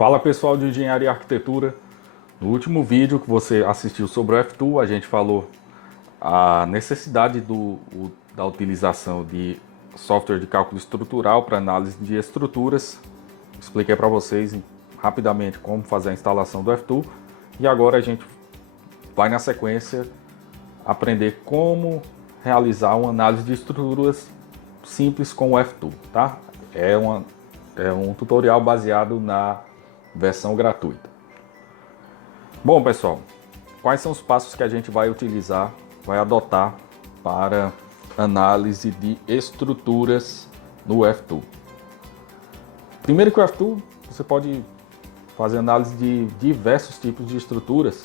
Fala pessoal de Engenharia e Arquitetura. No último vídeo que você assistiu sobre o F2, a gente falou a necessidade da utilização de software de cálculo estrutural para análise de estruturas. Expliquei para vocês rapidamente como fazer a instalação do F2 e agora a gente vai na sequência aprender como realizar uma análise de estruturas simples com o F2, tá? É um tutorial baseado na versão gratuita. Bom, pessoal, quais são os passos que a gente vai utilizar, vai adotar para análise de estruturas no F2? Primeiro que o F2, você pode fazer análise de diversos tipos de estruturas,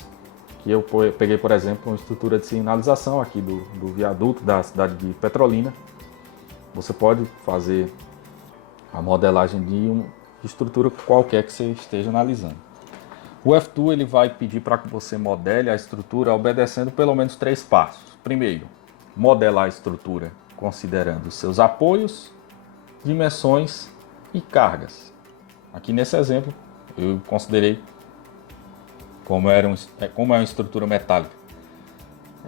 que eu peguei, por exemplo, uma estrutura de sinalização aqui do viaduto da cidade de Petrolina. Você pode fazer a modelagem de uma estrutura qualquer que você esteja analisando. O F2 ele vai pedir para que você modele a estrutura obedecendo pelo menos 3 passos. Primeiro, modelar a estrutura considerando seus apoios, dimensões e cargas. Aqui nesse exemplo, eu considerei como é uma estrutura metálica.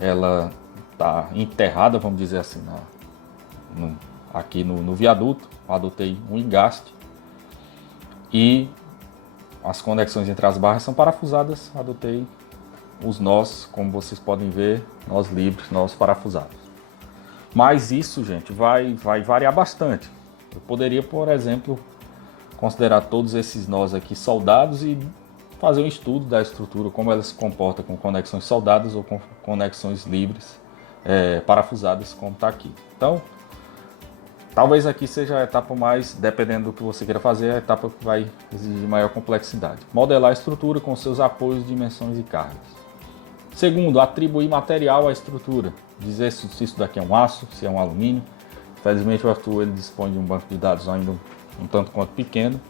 Ela está enterrada, vamos dizer assim, aqui no viaduto. Adotei um engaste e as conexões entre as barras são parafusadas. Adotei os nós, como vocês podem ver, nós livres, nós parafusados. Mas isso, gente, vai variar bastante. Eu poderia, por exemplo, considerar todos esses nós aqui soldados e fazer um estudo da estrutura, como ela se comporta com conexões soldadas ou com conexões livres, parafusadas, como está aqui. Então, talvez aqui seja a etapa mais, dependendo do que você queira fazer, a etapa que vai exigir maior complexidade. Modelar a estrutura com seus apoios, dimensões e cargas. Segundo, atribuir material à estrutura. Dizer se isso daqui é um aço, se é um alumínio. Infelizmente o F2 ele dispõe de um banco de dados ainda um tanto quanto pequeno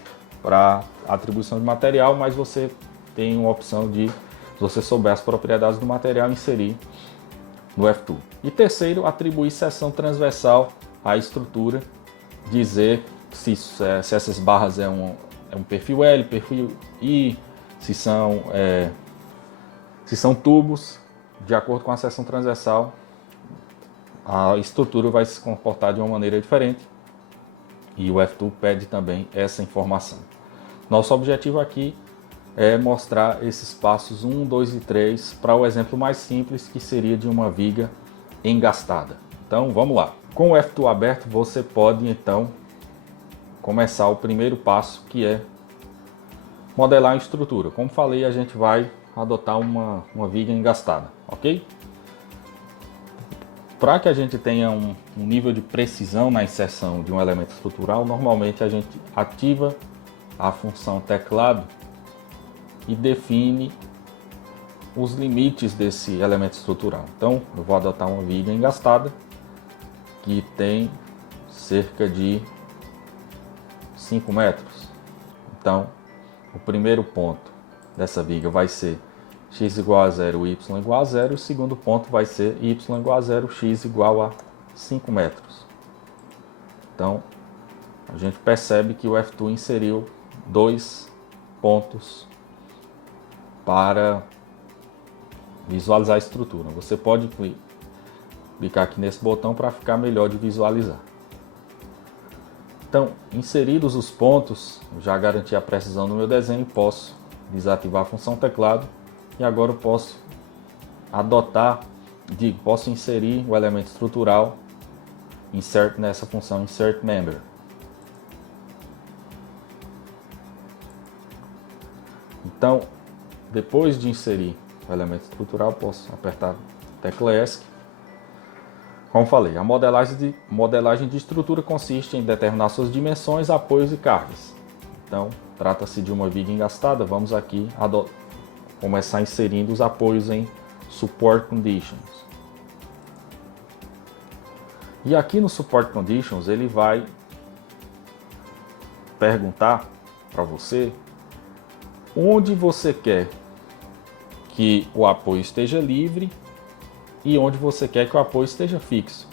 para atribuição de material, mas você tem uma opção de, se você souber as propriedades do material, inserir no F2. E terceiro, atribuir seção transversal à estrutura, dizer se essas barras é um perfil L, perfil I, se são tubos. De acordo com a seção transversal, a estrutura vai se comportar de uma maneira diferente e o F2 pede também essa informação. Nosso objetivo aqui é mostrar esses passos 1, 2 e 3 para o exemplo mais simples, que seria de uma viga engastada. Então vamos lá. Com o F2 aberto, você pode então começar o primeiro passo, que é modelar a estrutura. Como falei, a gente vai adotar uma viga engastada, ok? Para que a gente tenha um nível de precisão na inserção de um elemento estrutural, normalmente a gente ativa a função teclado e define os limites desse elemento estrutural. Então, eu vou adotar uma viga engastada que tem cerca de 5 metros. Então, o primeiro ponto dessa viga vai ser x igual a 0, y igual a 0. O segundo ponto vai ser y igual a 0, x igual a 5 metros. Então, a gente percebe que o F2 inseriu 2 pontos para visualizar a estrutura. Você pode clicar aqui nesse botão para ficar melhor de visualizar. Então, inseridos os pontos, eu já garanti a precisão no meu desenho, posso desativar a função teclado e agora eu posso posso inserir o elemento estrutural insert nessa função insert member. Então, depois de inserir o elemento estrutural, posso apertar a tecla ESC. Como falei, a modelagem de estrutura consiste em determinar suas dimensões, apoios e cargas. Então, trata-se de uma viga engastada. Vamos aqui começar inserindo os apoios em Support Conditions. E aqui no Support Conditions, ele vai perguntar para você onde você quer que o apoio esteja livre e onde você quer que o apoio esteja fixo.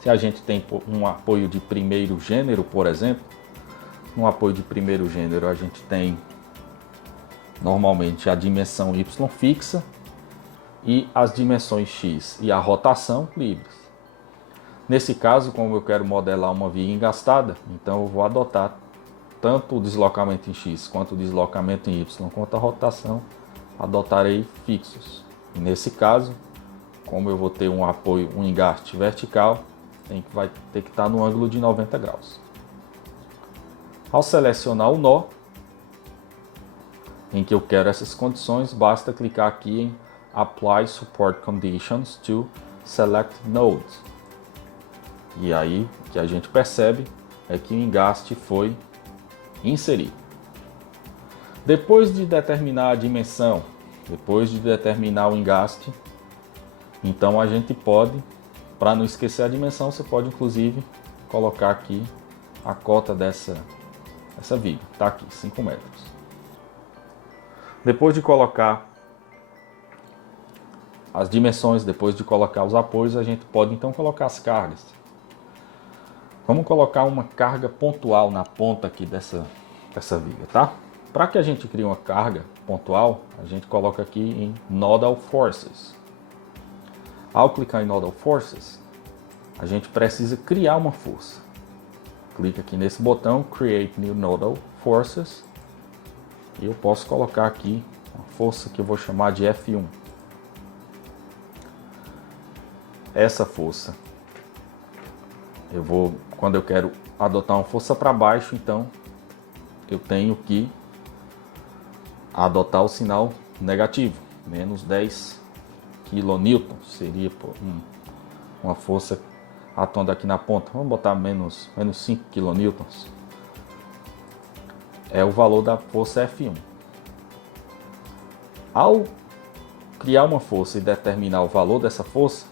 Se a gente tem um apoio de primeiro gênero, por exemplo, no apoio de primeiro gênero a gente tem normalmente a dimensão Y fixa e as dimensões X e a rotação livres. Nesse caso, como eu quero modelar uma viga engastada, então eu vou adotar tanto o deslocamento em X quanto o deslocamento em Y quanto a rotação, adotarei fixos. E nesse caso, como eu vou ter um apoio, um engaste vertical, vai ter que estar no ângulo de 90 graus. Ao selecionar o nó, em que eu quero essas condições, basta clicar aqui em Apply Support Conditions to Select Node. E aí o que a gente percebe é que o engaste foi inserido. Depois de determinar a dimensão, depois de determinar o engaste, então a gente pode, para não esquecer a dimensão, você pode inclusive colocar aqui a cota dessa viga. Está aqui, 5 metros. Depois de colocar as dimensões, depois de colocar os apoios, a gente pode então colocar as cargas. Vamos colocar uma carga pontual na ponta aqui dessa viga, tá? Para que a gente crie uma carga pontual, a gente coloca aqui em Nodal Forces. Ao clicar em Nodal Forces, a gente precisa criar uma força. Clica aqui nesse botão Create New Nodal Forces e eu posso colocar aqui uma força que eu vou chamar de F1. Essa força, quando eu quero adotar uma força para baixo, então eu tenho que adotar o sinal negativo, menos 10 kN, seria uma força atuando aqui na ponta. Vamos botar menos 5 kN. É o valor da força F1. Ao criar uma força e determinar o valor dessa força,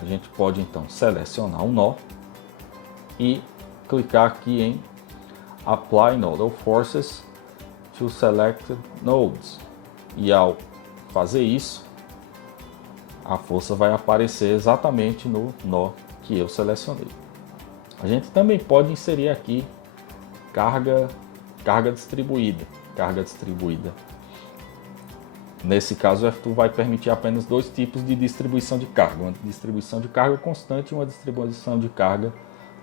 a gente pode então selecionar um nó e clicar aqui em Apply Nodal Forces to Selected Nodes. E ao fazer isso, a força vai aparecer exatamente no nó que eu selecionei. A gente também pode inserir aqui carga distribuída. Nesse caso, o F2 vai permitir apenas dois tipos de distribuição de carga, uma distribuição de carga constante e uma distribuição de carga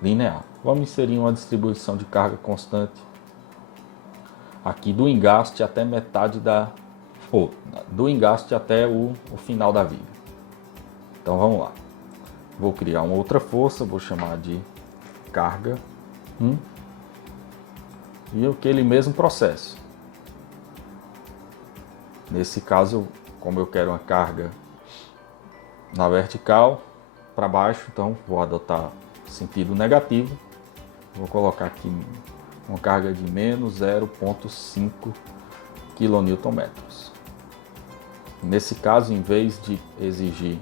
linear. Vamos inserir uma distribuição de carga constante aqui do engaste até metade do engaste até o final da viga. Então vamos lá. Vou criar uma outra força, vou chamar de carga 1 e aquele mesmo processo. Nesse caso, como eu quero uma carga na vertical para baixo, então vou adotar sentido negativo. Vou colocar aqui uma carga de menos 0,5 kN. Nesse caso, em vez de exigir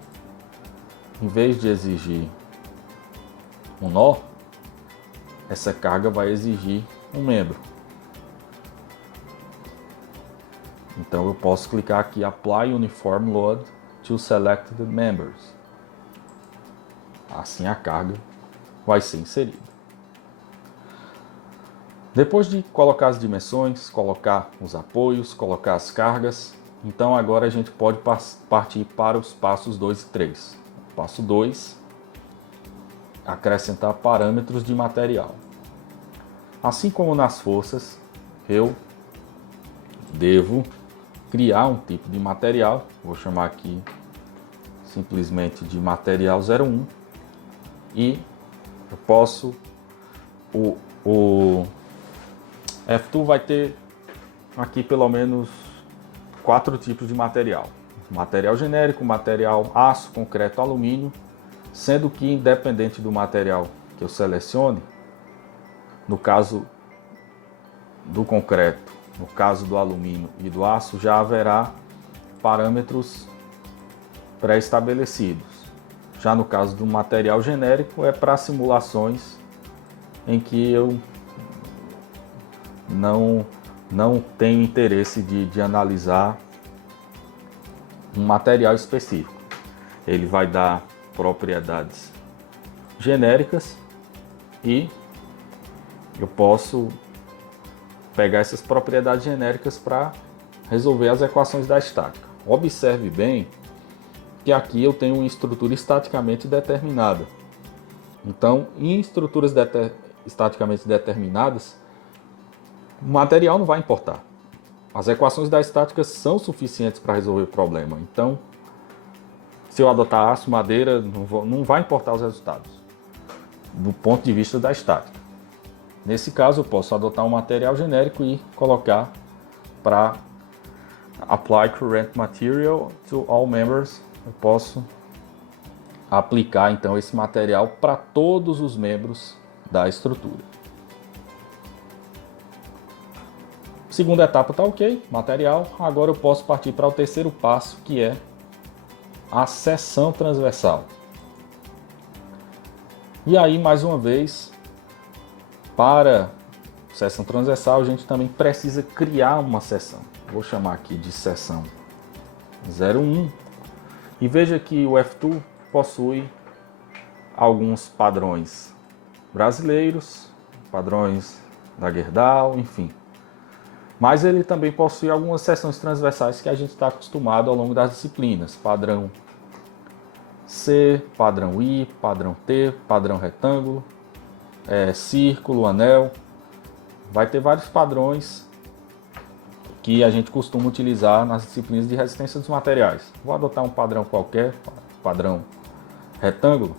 um nó, essa carga vai exigir um membro. Então eu posso clicar aqui Apply Uniform Load to Selected Members. Assim a carga vai ser inserida. Depois de colocar as dimensões, colocar os apoios, colocar as cargas, então agora a gente pode partir para os passos 2 e 3. Passo 2, acrescentar parâmetros de material. Assim como nas forças, eu devo criar um tipo de material, vou chamar aqui simplesmente de material 01, e eu posso, o F2 vai ter aqui pelo menos 4 tipos de material. Material genérico, material aço, concreto, alumínio, sendo que independente do material que eu selecione, no caso do concreto, no caso do alumínio e do aço, já haverá parâmetros pré-estabelecidos. Já no caso do material genérico, é para simulações em que eu não tenho interesse de analisar um material específico. Ele vai dar propriedades genéricas e eu posso pegar essas propriedades genéricas para resolver as equações da estática. Observe bem que aqui eu tenho uma estrutura estaticamente determinada. Então, em estruturas estaticamente determinadas, o material não vai importar. As equações da estática são suficientes para resolver o problema. Então, se eu adotar aço, madeira, não vai importar os resultados do ponto de vista da estática. Nesse caso, eu posso adotar um material genérico e colocar para apply current material to all members. Eu posso aplicar então esse material para todos os membros da estrutura. Segunda etapa está ok, material. Agora eu posso partir para o terceiro passo, que é a seção transversal. E aí, mais uma vez, para seção transversal, a gente também precisa criar uma seção. Vou chamar aqui de seção 01. E veja que o F2 possui alguns padrões brasileiros, padrões da Gerdau, enfim. Mas ele também possui algumas seções transversais que a gente está acostumado ao longo das disciplinas. Padrão C, padrão I, padrão T, padrão retângulo, círculo, anel. Vai ter vários padrões que a gente costuma utilizar nas disciplinas de resistência dos materiais. Vou adotar um padrão qualquer, padrão retângulo,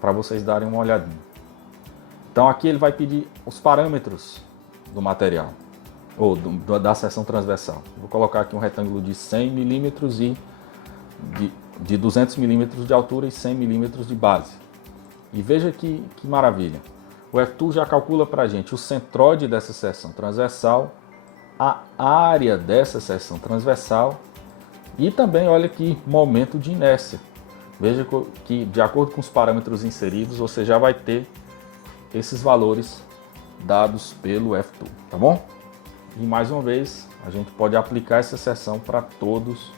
para vocês darem uma olhadinha. Então aqui ele vai pedir os parâmetros do material, ou da seção transversal. Vou colocar aqui um retângulo de 100 milímetros e de 200 milímetros de altura e 100 milímetros de base. E veja que maravilha. O F2 já calcula para a gente o centroide dessa seção transversal, a área dessa seção transversal e também, olha aqui, momento de inércia. Veja que, de acordo com os parâmetros inseridos, você já vai ter esses valores dados pelo F2, tá bom? E mais uma vez, a gente pode aplicar essa seção para todos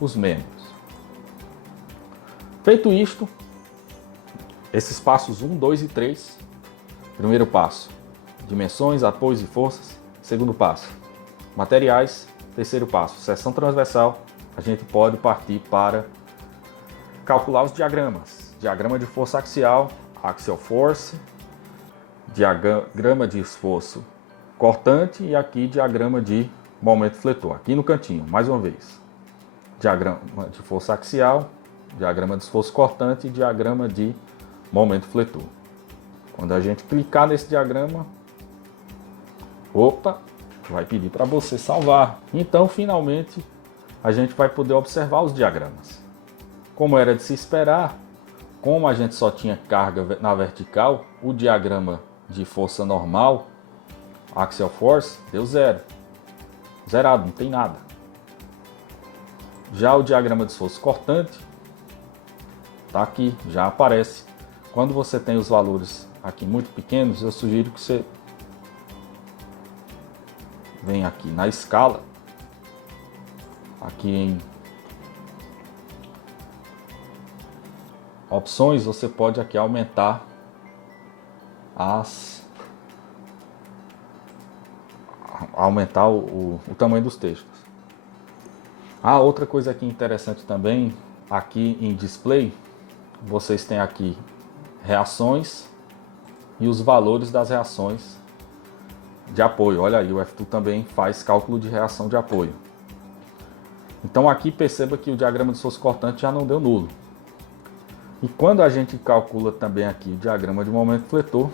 os membros. Feito isto, esses passos 1, 2 e 3. Primeiro passo, dimensões, apoios e forças. Segundo passo, materiais. Terceiro passo, seção transversal. A gente pode partir para calcular os diagramas. Diagrama de força axial, axial force. Diagrama de esforço cortante e aqui diagrama de momento fletor. Aqui no cantinho, mais uma vez. Diagrama de força axial, diagrama de esforço cortante e diagrama de momento fletor. Quando a gente clicar nesse diagrama, vai pedir para você salvar. Então, finalmente, a gente vai poder observar os diagramas. Como era de se esperar, como a gente só tinha carga na vertical, o diagrama de força normal, axial force, deu zero. Zerado, não tem nada. Já o diagrama de esforço cortante, está aqui, já aparece. Quando você tem os valores aqui muito pequenos, eu sugiro que você venha aqui na escala, aqui em opções, você pode aqui aumentar o tamanho dos textos. Outra coisa aqui interessante também, aqui em display, vocês têm aqui reações e os valores das reações de apoio. Olha aí, o F2 também faz cálculo de reação de apoio. Então aqui perceba que o diagrama de esforço cortante já não deu nulo. E quando a gente calcula também aqui o diagrama de momento fletor,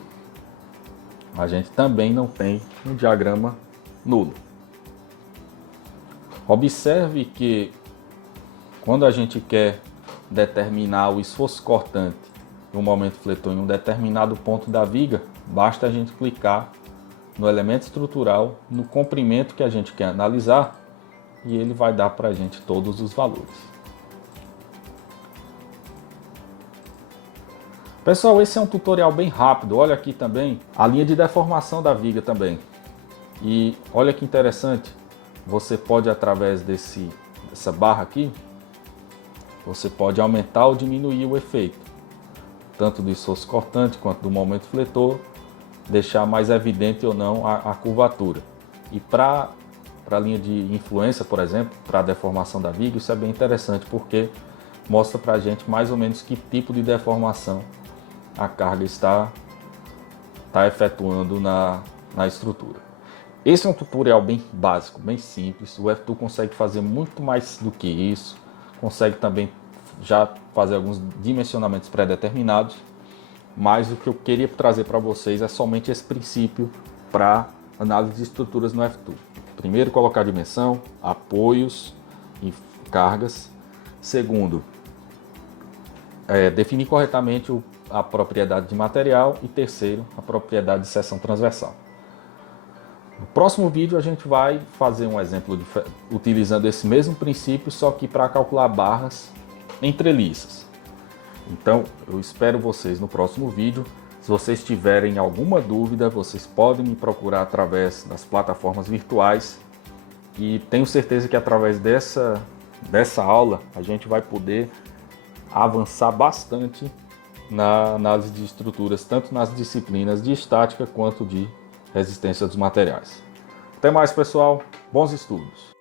a gente também não tem um diagrama nulo. Observe que quando a gente quer determinar o esforço cortante e o momento fletor em um determinado ponto da viga, basta a gente clicar no elemento estrutural, no comprimento que a gente quer analisar, e ele vai dar para a gente todos os valores. Pessoal, esse é um tutorial bem rápido. Olha aqui também a linha de deformação da viga também. E olha que interessante, você pode, através dessa barra aqui, você pode aumentar ou diminuir o efeito, tanto do esforço cortante quanto do momento fletor, deixar mais evidente ou não a curvatura. E para a linha de influência, por exemplo, para a deformação da viga, isso é bem interessante, porque mostra para a gente mais ou menos que tipo de deformação a carga está efetuando na estrutura. Esse é um tutorial bem básico, bem simples. O F2 consegue fazer muito mais do que isso, consegue também já fazer alguns dimensionamentos pré-determinados, mas o que eu queria trazer para vocês é somente esse princípio para análise de estruturas no F2. Primeiro, colocar a dimensão, apoios e cargas. Segundo, definir corretamente a propriedade de material. E terceiro, a propriedade de seção transversal. No próximo vídeo a gente vai fazer um exemplo utilizando esse mesmo princípio, só que para calcular barras entreliças. Então eu espero vocês no próximo vídeo. Se vocês tiverem alguma dúvida, vocês podem me procurar através das plataformas virtuais. E tenho certeza que através dessa aula a gente vai poder avançar bastante na análise de estruturas, tanto nas disciplinas de estática quanto de resistência dos materiais. Até mais, pessoal. Bons estudos!